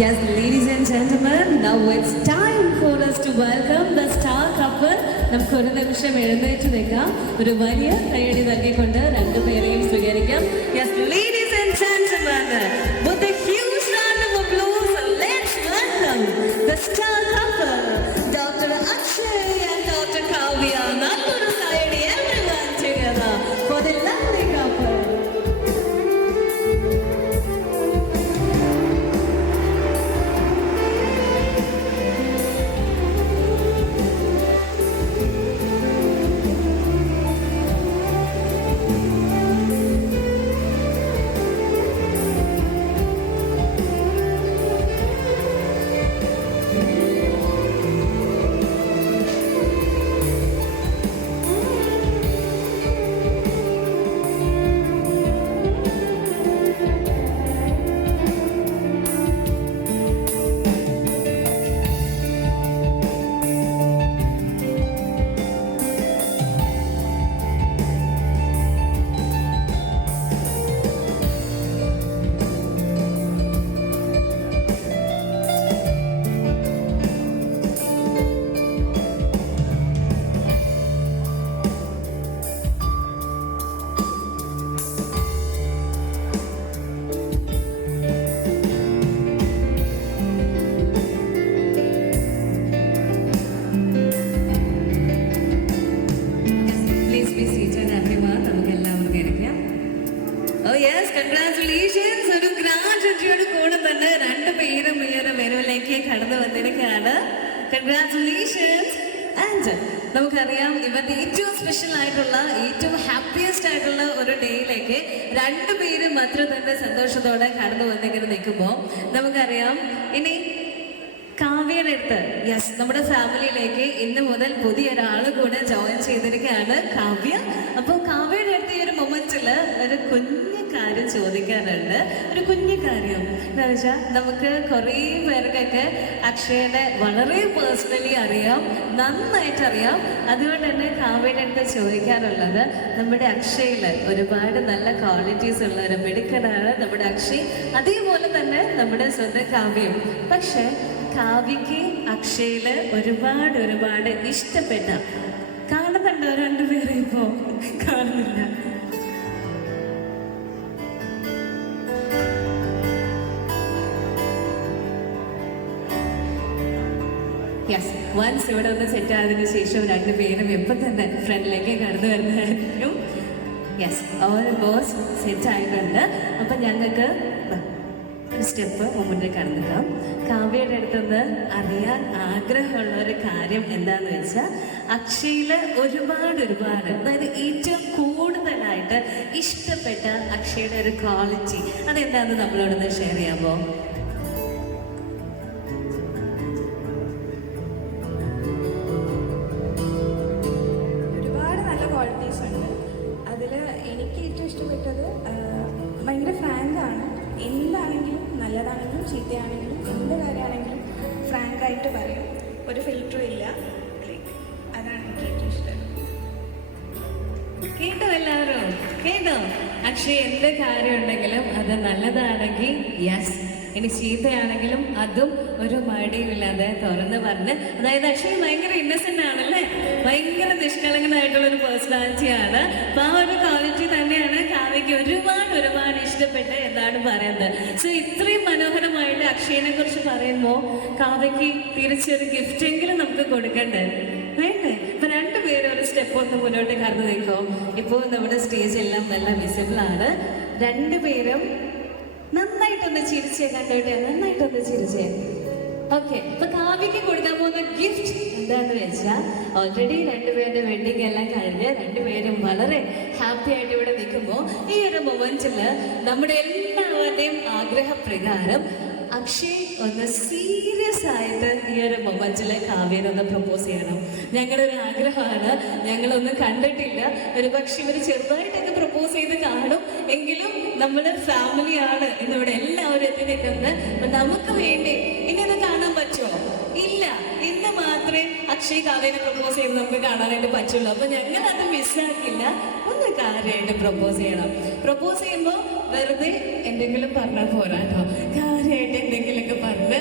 Yes, ladies and gentlemen, now it's time for us to welcome the star couple. നമുക്ക് ഒരു നിമിഷം എഴുന്നേറ്റ് നിൽക്കാം. ഒരു വലിയ കൈയടി നൽകിക്കൊണ്ട് രണ്ടുപേരെയും സ്വീകരിക്കാം. Yes, ladies and gentlemen, with a huge round of applause, let's welcome the star couple, Dr. Akshay and Dr. Kavya. നല്ലൊരു കൈയടി everyone together for the lovely couple. Congratulations! ഒരു ഗ്രാൻഡ് എൻട്രിയോട് കൂടെ തന്നെ രണ്ടുപേരും ഈ ഒരു മെനുവിലേക്ക് കടന്നു വന്നിരിക്കുകയാണ്. കൺഗ്രാറ്റുലേഷൻസ്. ആൻഡ് നമുക്കറിയാം ഇവരുടെ ഏറ്റവും സ്പെഷ്യൽ ആയിട്ടുള്ള ഏറ്റവും ഹാപ്പിയസ്റ്റ് ആയിട്ടുള്ള ഒരു ഡേയിലേക്ക് രണ്ടുപേരും മാത്രം തന്നെ സന്തോഷത്തോടെ കടന്നു വന്നിങ്ങനെ നിൽക്കുമ്പോൾ നമുക്കറിയാം ഇനി കാവ്യയുടെ അടുത്ത് യെസ് നമ്മുടെ ഫാമിലിയിലേക്ക് ഇന്ന് മുതൽ പുതിയൊരാൾ കൂടെ ജോയിൻ ചെയ്തിരിക്കുകയാണ് കാവ്യ. അപ്പോൾ കാവ്യയുടെ അടുത്ത് ഈ ഒരു മൊമെന്റിൽ ഒരു കുഞ്ഞു കാര്യം ചോദിക്കാറുണ്ട്. ഒരു കുഞ്ഞു കാര്യം എന്താ വെച്ചാൽ നമുക്ക് കുറേ പേർക്കൊക്കെ അക്ഷയനെ വളരെ പേഴ്സണലി അറിയാം, നന്നായിട്ട് അറിയാം. അതുകൊണ്ട് തന്നെ കാവ്യയുടെ അടുത്ത് ചോദിക്കാറുള്ളത് നമ്മുടെ അക്ഷയിൽ ഒരുപാട് നല്ല ക്വാളിറ്റീസ് ഉള്ള ഒരു മിടുക്കനാണ് നമ്മുടെ അക്ഷയ്, അതേപോലെ തന്നെ നമ്മുടെ സ്വന്തം കാവ്യം. പക്ഷെ കാവ്യക്ക് അക്ഷയില് ഒരുപാട് ഇഷ്ടപ്പെട്ട കാണുന്നുണ്ടോ രണ്ടുപേരെ? ഇപ്പോ കാണുന്നില്ല. യെസ്, വൺസ് ഇവിടെ ഒന്ന് സെറ്റ് ആയതിനു ശേഷം രണ്ടുപേരും എപ്പം തന്നെ ഫ്രണ്ടിലേക്ക് കടന്നു വരുന്നതായിരിക്കും. യെസ്, ഓൾമോസ്റ്റ് സെറ്റ് ആയിട്ടുണ്ട്. അപ്പം ഞങ്ങൾക്ക് സ്റ്റെപ്പ് മുമ്പിൽ കടന്നിക്കാം. കാവ്യയുടെ അടുത്തുനിന്ന് അറിയാൻ ആഗ്രഹമുള്ള ഒരു കാര്യം എന്താന്ന് വെച്ചാൽ അക്ഷയില് ഒരുപാട് അതായത് ഏറ്റവും കൂടുതലായിട്ട് ഇഷ്ടപ്പെട്ട അക്ഷയുടെ ഒരു ക്വാളിറ്റി അതെന്താന്ന് നമ്മളോടൊന്ന് ഷെയർ ചെയ്യാമോ? ഒരുപാട് നല്ല ക്വാളിറ്റീസ് ഉണ്ട്. അതിൽ എനിക്ക് ഏറ്റവും ഇഷ്ടപ്പെട്ടത് ഭയങ്കര ഫ്രാങ്കാണ്. എന്താണെങ്കിലും നല്ലതാണെങ്കിലും ചീത്തയാണെങ്കിലും എന്ത് കാര്യമാണെങ്കിലും ഫ്രാങ്കായിട്ട് പറയും. ഒരു ഫിൽറ്ററും ഇല്ല. അതാണ് എനിക്ക് ഏറ്റവും ഇഷ്ടം. കേട്ടോ എല്ലാവരും? കേട്ടോ? അക്ഷയ് എന്ത് കാര്യം ഉണ്ടെങ്കിലും അത് നല്ലതാണെങ്കിൽ യെസ്, ഇനി ചീത്തയാണെങ്കിലും അതും ഒരു മടിയുമില്ലാതെ തുറന്ന് പറഞ്ഞ്, അതായത് അക്ഷയ് ഭയങ്കര ഇന്നസെന്റ് ആണല്ലേ, ഭയങ്കര നിഷ്കളങ്കനായിട്ടുള്ള ഒരു പേഴ്സണാലിറ്റിയാണ്. അപ്പൊ ആ ഒരു ക്വാളിറ്റി തന്നെയാണ് കാവ്യക്ക് ഒരുപാട് ഇഷ്ടപ്പെട്ട് എന്താണ് പറയുന്നത്. സോ ഇത്രയും മനോഹരമായിട്ട് അക്ഷയിനെ കുറിച്ച് പറയുമ്പോൾ കാവ്യക്ക് തിരിച്ചൊരു ഗിഫ്റ്റ് എങ്കിലും നമുക്ക് കൊടുക്കണ്ടേ, വേണ്ടേ? അപ്പൊ രണ്ടുപേരും ഒരു സ്റ്റെപ്പ് ഒന്ന് മുന്നോട്ട് കടന്നു നിൽക്കും. ഇപ്പോൾ നമ്മുടെ സ്റ്റേജ് എല്ലാം നല്ല വിസിബിൾ ആണ്. രണ്ടുപേരും നന്നായിട്ടൊന്ന് ചിരിച്ചേ, കണ്ടോട്ടെ, നന്നായിട്ടൊന്ന് ചിരിച്ചേ. ഓക്കെ, അപ്പൊ കാവ്യക്ക് കൊടുക്കാൻ പോകുന്ന ഗിഫ്റ്റ് എന്താന്ന് വെച്ചാൽ ഓൾറെഡി രണ്ടുപേരുടെ വെഡിങ് എല്ലാം കഴിഞ്ഞ് രണ്ടുപേരും വളരെ ഹാപ്പി ആയിട്ട് ഇവിടെ നിൽക്കുമ്പോൾ ഈ ഒരു മൊമെന്റില് നമ്മുടെ എല്ലാവരുടെയും ആഗ്രഹപ്രകാരം അക്ഷയ് ഒന്ന് സീരിയസ് ആയിട്ട് ഈ ഒരു മൊമെന്റില് കാവ്യനൊന്ന് പ്രപ്പോസ് ചെയ്യണം. ഞങ്ങളുടെ ഒരു ആഗ്രഹമാണ്, ഞങ്ങളൊന്നും കണ്ടിട്ടില്ല. ഒരുപക്ഷെ ഇവർ ചെറുതായിട്ടൊക്കെ പ്രപ്പോസ് ചെയ്ത് കാണും, എങ്കിലും നമ്മൾ ഫാമിലിയാണ് എന്നിവിടെ എല്ലാവരും എത്തി നിൽക്കുന്നത്. അപ്പൊ നമുക്ക് വേണ്ടി ഇനി അത് കാണാൻ പറ്റുമോ? ഇല്ല, ഇന്ന് മാത്രമേ അക്ഷയ് കാവ്യനെ പ്രപ്പോസ് ചെയ്ത് നമുക്ക് കാണാനായിട്ട് പറ്റുള്ളൂ. അപ്പൊ ഞങ്ങൾ അത് മിസ്സാക്കില്ല, ഒന്ന് കാര്യമായിട്ട് പ്രപ്പോസ് ചെയ്യണം. പ്രപ്പോസ് ചെയ്യുമ്പോൾ വെറുതെ എന്തെങ്കിലും പറഞ്ഞാൽ പോരാട്ടോ, കാര്യമായിട്ട് എന്തെങ്കിലുമൊക്കെ പറഞ്ഞ്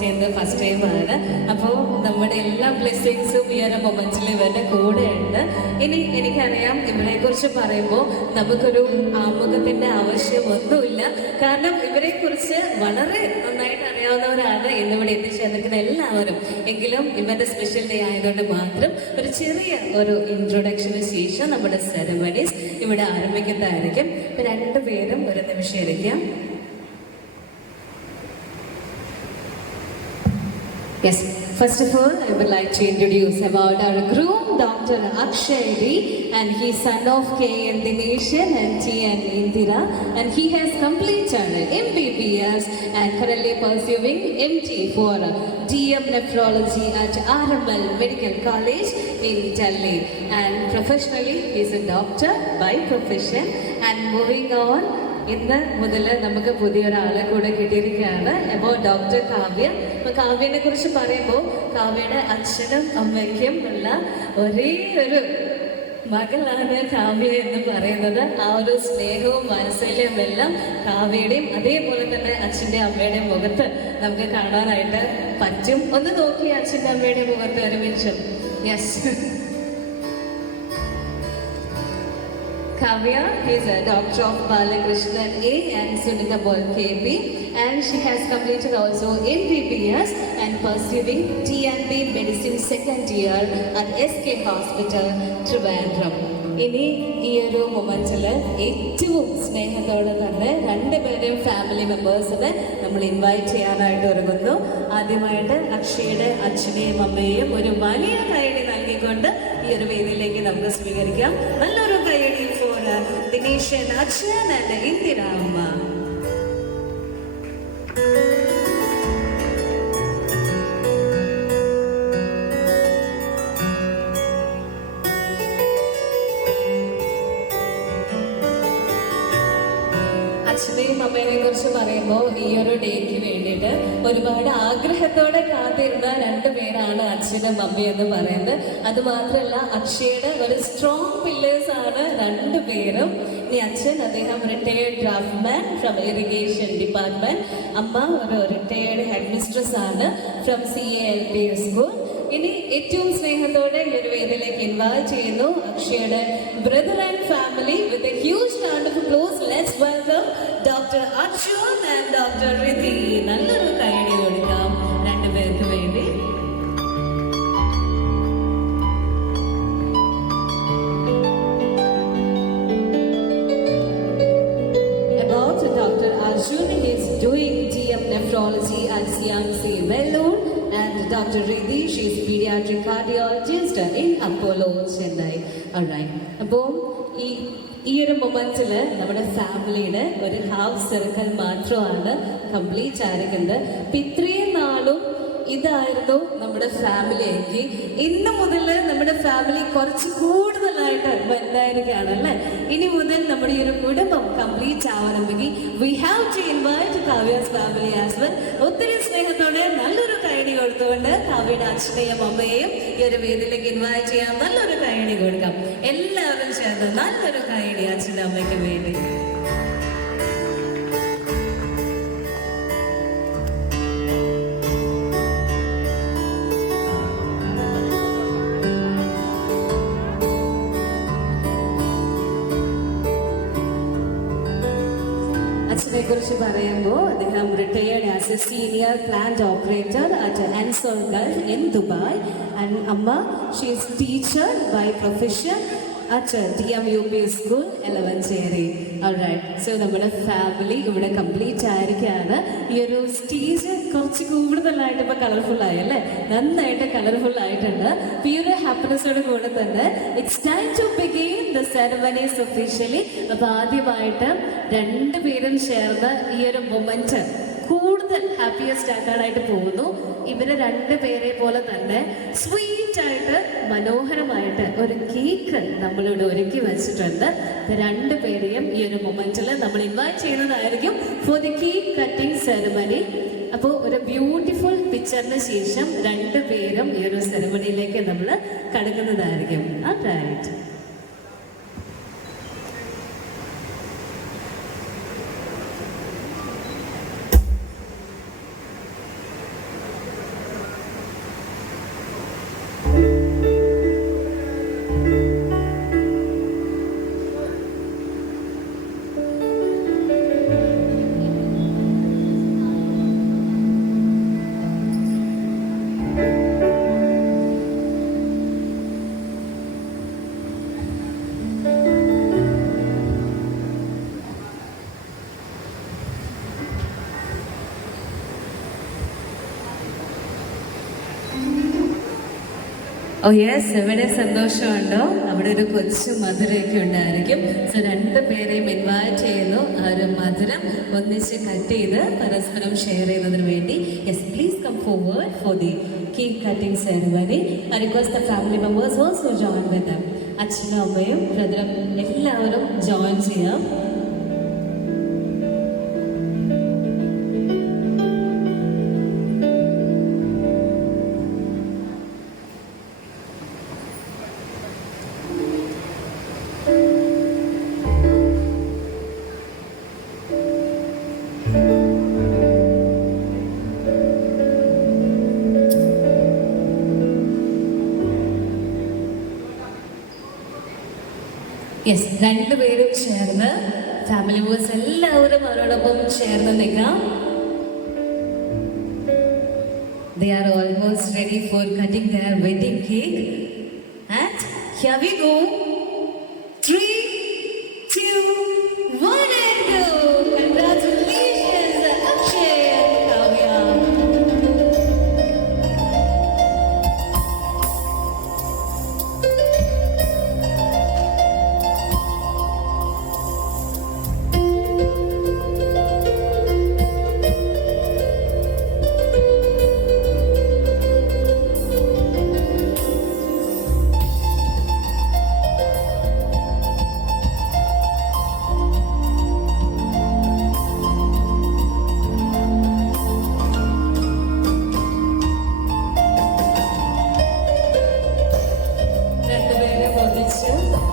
ചെയ്യുന്നത് ഫസ്റ്റ് ടൈമാണ്. അപ്പോൾ നമ്മുടെ എല്ലാ ബ്ലെസ്സിങ്സും ഈ ഒരു മൊമെന്റിൽ ഇവരുടെ കൂടെയുണ്ട്. ഇനി എനിക്കറിയാം ഇവരെക്കുറിച്ച് പറയുമ്പോൾ നമുക്കൊരു ആമുഖത്തിന്റെ ആവശ്യമൊന്നുമില്ല. കാരണം ഇവരെക്കുറിച്ച് വളരെ നന്നായിട്ട് അറിയാവുന്നവരാണ് ഇന്നിവിടെ എത്തിച്ചേർന്നിരിക്കുന്ന എല്ലാവരും. എങ്കിലും ഇവരുടെ സ്പെഷ്യൽ ഡേ ആയതുകൊണ്ട് മാത്രം ഒരു ചെറിയ ഒരു ഇൻട്രൊഡക്ഷന് ശേഷം നമ്മുടെ സെറമണീസ് ഇവിടെ ആരംഭിക്കുന്നതായിരിക്കും. ഇപ്പൊ രണ്ടുപേരും ഒരു നിമിഷം ഇരിക്കാം. Yes, first of all, I would like to introduce about our groom, Dr. Akshay D, and he's son of K.N. Dineshan and T.N. Indira, and he has completed MBBS and currently pursuing MT for DM Nephrology at RML Medical College in Delhi, and professionally he's a doctor by profession. And moving on, ഇന്ന് മുതൽ നമുക്ക് പുതിയൊരാളെ കൂടെ കിട്ടിയിരിക്കുകയാണ്. അപ്പോൾ doctor Kavya. അപ്പോൾ കാവ്യനെ കുറിച്ച് പറയുമ്പോൾ കാവ്യയുടെ അച്ഛനും അമ്മയ്ക്കും ഉള്ള ഒരേ ഒരു മകളാണ് കാവ്യ എന്ന് പറയുന്നത്. ആ ഒരു സ്നേഹവും വാത്സല്യവും എല്ലാം കാവ്യയുടെയും അതേപോലെ തന്നെ അച്ഛൻ്റെ അമ്മയുടെയും മുഖത്ത് നമുക്ക് കാണാനായിട്ട് പറ്റും. ഒന്ന് നോക്കി അച്ഛൻ്റെ അമ്മയുടെ മുഖത്ത് ഒരുമിച്ചും. Yes, Kavya is a doctor of Balakrishnan A and Sunita Bol KP, and she has completed also MBBS and pursuing TNB Medicine second year at SK Hospital, Trivandrum. ഇനി ഈ ഒരു മൊമെന്റിൽ ഏറ്റവും സ്നേഹത്തോടെ തന്നെ രണ്ടുപേരെയും ഫാമിലി മെമ്പേഴ്സിനെ നമ്മൾ ഇൻവൈറ്റ് ചെയ്യാനായിട്ട് ഒരുങ്ങുന്നു. ആദ്യമായിട്ട് അക്ഷയുടെ അച്ഛനെയും അമ്മയെയും ഒരു വലിയ കൈയടി നൽകിക്കൊണ്ട് ഈ ഒരു വേദിയിലേക്ക് നമുക്ക് സ്വീകരിക്കാം. നല്ലൊരു കൈയടി ഫോർ ദിനേശൻ അച്ഛൻ ആൻഡ് ഇന്ദിര അമ്മ. അച്ഛനെയും അമ്മേനെ കുറിച്ച് പറയുമ്പോൾ ഈ ഒരു ഡേക്ക് വേണ്ടിയിട്ട് ഒരുപാട് ആഗ്രഹത്തോടെ കാത്തിരുന്ന രണ്ടുപേരാണ് അച്ഛനും അമ്മയും എന്ന് പറയുന്നത്. അതുമാത്രമല്ല അക്ഷയുടെ ഒരു സ്ട്രോങ് പില്ലേഴ്സ് ആണ് രണ്ടുപേരും. ഇനി അച്ഛൻ അദ്ദേഹം retired draftsman from irrigation department, അമ്മ ഒരു റിട്ടയേർഡ് ഹെഡ് മിസ്ട്രസ് ആണ് ഫ്രം CALP സ്കൂൾ. ഇനി ഏറ്റവും സ്നേഹത്തോടെ ഈ ഒരു വേദിയിലേക്ക് ഇൻവൈറ്റ് ചെയ്യുന്നു അക്ഷയുടെ brother and family. With a huge round of applause let's welcome doctor Arjun and doctor Riti. നല്ലൊരു കൈയടി കൊടുക്കാം രണ്ടുപേർക്ക് വേണ്ടി. About Dr. Arjun, he is doing DM nephrology at CMC Vellore, and Dr. Riddhi, she is pediatric cardiologist in Apollo, Chennai. Alright. അപ്പോൾ ഈ ഒരു മൊമെന്റിൽ നമ്മുടെ ഫാമിലിയുടെ ഒരു ഹാഫ് സർക്കിൾ മാത്രമാണ് കംപ്ലീറ്റ് ആയിരിക്കുന്നത്. അപ്പം ഇത്രയും നാളും ഇതായിരുന്നു നമ്മുടെ ഫാമിലി എങ്കിൽ ഇന്ന് മുതൽ നമ്മുടെ ഫാമിലി കുറച്ച് കൂടുതലായിട്ട് വലുതായിരിക്കുകയാണ് അല്ലേ. ഇനി മുതൽ നമ്മുടെ ഈ ഒരു കുടുംബം കംപ്ലീറ്റ് ആവണമെങ്കിൽ we have to invite Kavya's family as well. ഒത്തിരി സ്നേഹത്തോടെ നല്ലൊരു കൈയടി കൊടുത്തുകൊണ്ട് കാവ്യയുടെ അച്ഛനെയും അമ്മയെയും ഈ ഒരു വേദിയിലേക്ക് ഇൻവൈറ്റ് ചെയ്യാം. നല്ലൊരു കൈയടി കൊടുക്കാം എല്ലാവരും ചേർന്ന്. നല്ലൊരു കൈയടി അച്ഛൻ്റെ അമ്മയ്ക്ക് വേണ്ടി. കുറിച്ച് പറയുമ്പോൾ അദ്ദേഹം retired as a senior plant operator at Ansol Gulf in Dubai, and അമ്മ she is teacher by profession at DMUP School, Elevanchere. Alright, so നമ്മുടെ ഫാമിലി ഇവിടെ കംപ്ലീറ്റ് ആയിരിക്കുകയാണ്. ഈ ഒരു സ്റ്റേജ് കുറച്ച് കൂടുതലായിട്ട് ഇപ്പോൾ കളർഫുൾ ആയി അല്ലേ, നന്നായിട്ട് കളർഫുൾ ആയിട്ടുണ്ട്. ഈ ഒരു ഹാപ്പിനെസ്സോട് കൂടെ തന്നെ it's time to begin the ceremonies officially. അപ്പോൾ ആദ്യമായിട്ട് രണ്ടുപേരും ചേർന്ന് ഈ ഒരു മൊമെന്റ് കൂടുതൽ ഹാപ്പിയസ്റ്റ് ആക്കാനായിട്ട് പോകുന്നു. ഇവരെ രണ്ടുപേരെ പോലെ തന്നെ സ്വീറ്റ് ആയിട്ട് മനോഹരമായിട്ട് ഒരു കേക്ക് നമ്മളിവിടെ ഒരുക്കി വെച്ചിട്ടുണ്ട്. രണ്ടുപേരെയും ഈ ഒരു മൊമെന്റിൽ നമ്മൾ ഇൻവൈറ്റ് ചെയ്യുന്നതായിരിക്കും four the cake cutting ceremony. അപ്പോൾ ഒരു ബ്യൂട്ടിഫുൾ പിക്ചറിന് ശേഷം രണ്ടുപേരും ഈ ഒരു സെറമണിയിലേക്ക് നമ്മൾ കടക്കുന്നതായിരിക്കും. റൈറ്റ്. ഓ യെസ്, എവിടെ സന്തോഷമുണ്ടോ അവിടെ ഒരു കൊച്ചു മധുരമൊക്കെ ഉണ്ടായിരിക്കും. സോ രണ്ടുപേരെയും ഇൻവൈറ്റ് ചെയ്യുന്നു ആ ഒരു മധുരം ഒന്നിച്ച് കട്ട് ചെയ്ത് പരസ്പരം ഷെയർ ചെയ്യുന്നതിന് വേണ്ടി. Yes, please come forward for the cake cutting ceremony. I request the family members also join with them. അച്ഛനും അമ്മയും ബ്രദറും എല്ലാവരും ജോയിൻ ചെയ്യാം. യെസ്, രണ്ടുപേരും ചേർന്ന് ഫാമിലി മെമ്പേഴ്സ് എല്ലാവരും അവരോടൊപ്പം ചേർന്ന് നിൽക്കാം. They are almost ready for cutting their wedding cake. And here we go. 3, 2, 1 and go. Congratulations, Akshay and Kavya.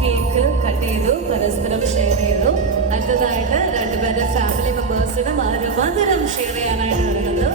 Cake cut ചെയ്തു, പരസ്പരം ഷെയർ ചെയ്തു. അടുത്തതായിട്ട് രണ്ടുപേരുടെ ഫാമിലി മെമ്പേഴ്സിനും ആ ഒരു മധുരം ഷെയർ ചെയ്യാനായിട്ട് വരുന്നത്.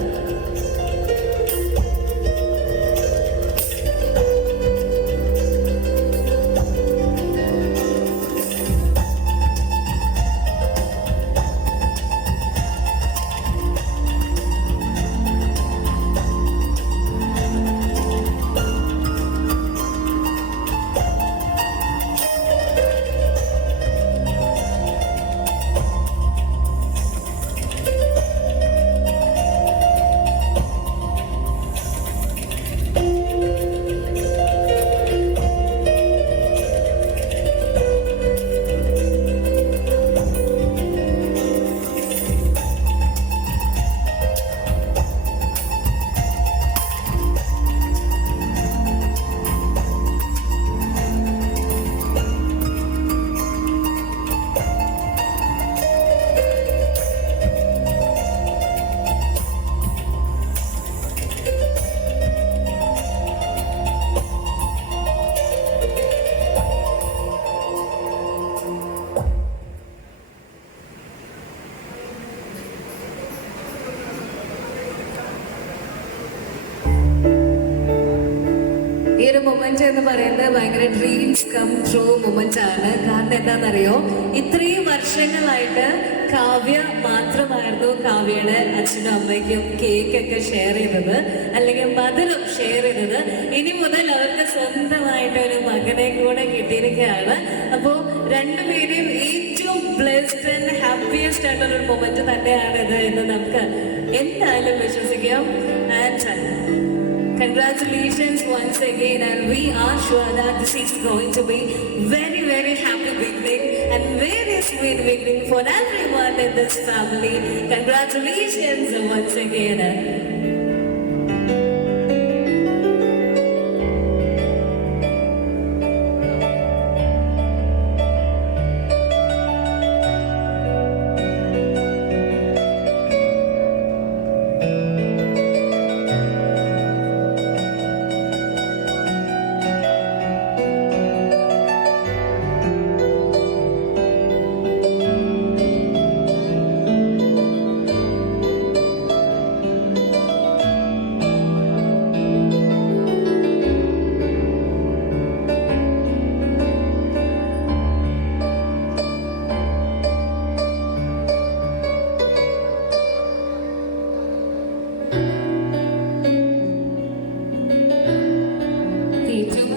ഈ ഒരു മൊമെന്റ് എന്ന് പറയുന്നത് ഭയങ്കര ഡ്രീംസ് കം ട്രൂ മൊമെന്റ് ആണ്. കാരണം എന്താണെന്നറിയോ, ഇത്രയും വർഷങ്ങളായിട്ട് കാവ്യ മാത്രമായിരുന്നു കാവ്യയുടെ അച്ഛനും അമ്മയ്ക്കും കേക്കൊക്കെ ഷെയർ ചെയ്തത്, അല്ലെങ്കിൽ മധുരം ഷെയർ ചെയ്തത്. ഇനി മുതൽ അവർക്ക് സ്വന്തമായിട്ട് ഒരു മകനെ കൂടെ കിട്ടിയിരിക്കുകയാണ്. അപ്പോൾ രണ്ടുപേരെയും ഏറ്റവും ബ്ലെസ്ഡ് ആൻഡ് ഹാപ്പിയസ്റ്റ് ആയിട്ടുള്ള ഒരു മൊമെന്റ് തന്നെയാണിത് എന്ന് നമുക്ക് എന്തായാലും വിശ്വസിക്കാം. And congratulations once again, and we are sure that this is going to be very, very happy beginning and very sweet beginning for everyone in this family. Congratulations once again.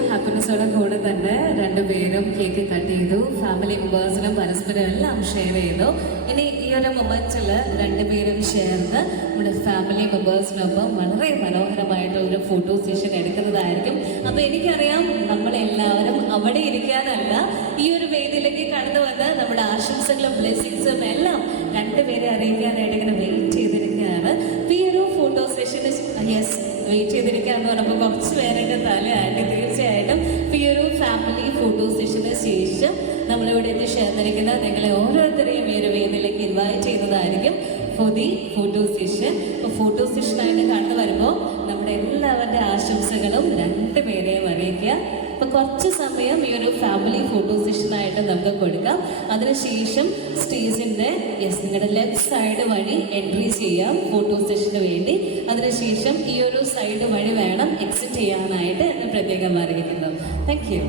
ഹാപ്പിനെസ്സോടെ കൂടെ തന്നെ രണ്ടുപേരും cake cut ചെയ്തു, family മെമ്പേഴ്സിനും പരസ്പരം എല്ലാം share ചെയ്തു. ഇനി ഈ ഒരു മൊമെന്റിൽ രണ്ടുപേരും ചേർന്ന് നമ്മുടെ ഫാമിലി മെമ്പേഴ്സിനൊപ്പം വളരെ മനോഹരമായിട്ടുള്ള ഒരു ഫോട്ടോ സെഷൻ എടുക്കുന്നതായിരിക്കും. അപ്പോൾ എനിക്കറിയാം നമ്മളെല്ലാവരും അവിടെ ഇരിക്കാനല്ല, ഈ ഒരു വേദിയിലേക്ക് കടന്നു വന്ന് നമ്മുടെ ആശംസകളും ബ്ലെസ്സിങ്സും എല്ലാം രണ്ടുപേരെ അറിയിക്കാനായിട്ട് ഇങ്ങനെ വെയിറ്റ് ചെയ്തിരിക്കുകയാണ്. അപ്പോൾ ഈ ഒരു ഫോട്ടോ സെഷന് വെയിറ്റ് ചെയ്തിരിക്കുക എന്ന് പറഞ്ഞപ്പോൾ കുറച്ച് പേരുടെ തലയായിട്ട് തീർച്ചയായിട്ടും ഈ ഒരു ഫാമിലി ഫോട്ടോ സെഷന് ശേഷം നമ്മളിവിടെ എത്തിച്ചേർന്നിരിക്കുന്ന നിങ്ങളെ ഓരോരുത്തരെയും ഈ ഒരു വേദിയിലേക്ക് ഇൻവൈറ്റ് ചെയ്യുന്നതായിരിക്കും ഫോർ ദി ഫോട്ടോ സെഷൻ. അപ്പോൾ ഫോട്ടോ സെഷനായിട്ട് കടന്നു വരുമ്പോൾ നമ്മുടെ എല്ലാവരുടെ ആശംസകളും രണ്ടുപേരെയും അറിയിക്കുക. അപ്പോൾ കുറച്ച് സമയം ഈ ഒരു ഫാമിലി ഫോട്ടോ സെഷനായിട്ട് നമുക്ക് കൊടുക്കാം. അതിനുശേഷം സ്റ്റേജിൻ്റെ നിങ്ങളുടെ ലെഫ്റ്റ് സൈഡ് വഴി എൻട്രി ചെയ്യാം ഫോട്ടോ സെഷന് വേണ്ടി. അതിനുശേഷം ഈ ഒരു സൈഡ് വഴി വേണം എക്സിറ്റ് ചെയ്യാനായിട്ട് എന്ന് പ്രത്യേകം അറിയിക്കുന്നു. Thank you.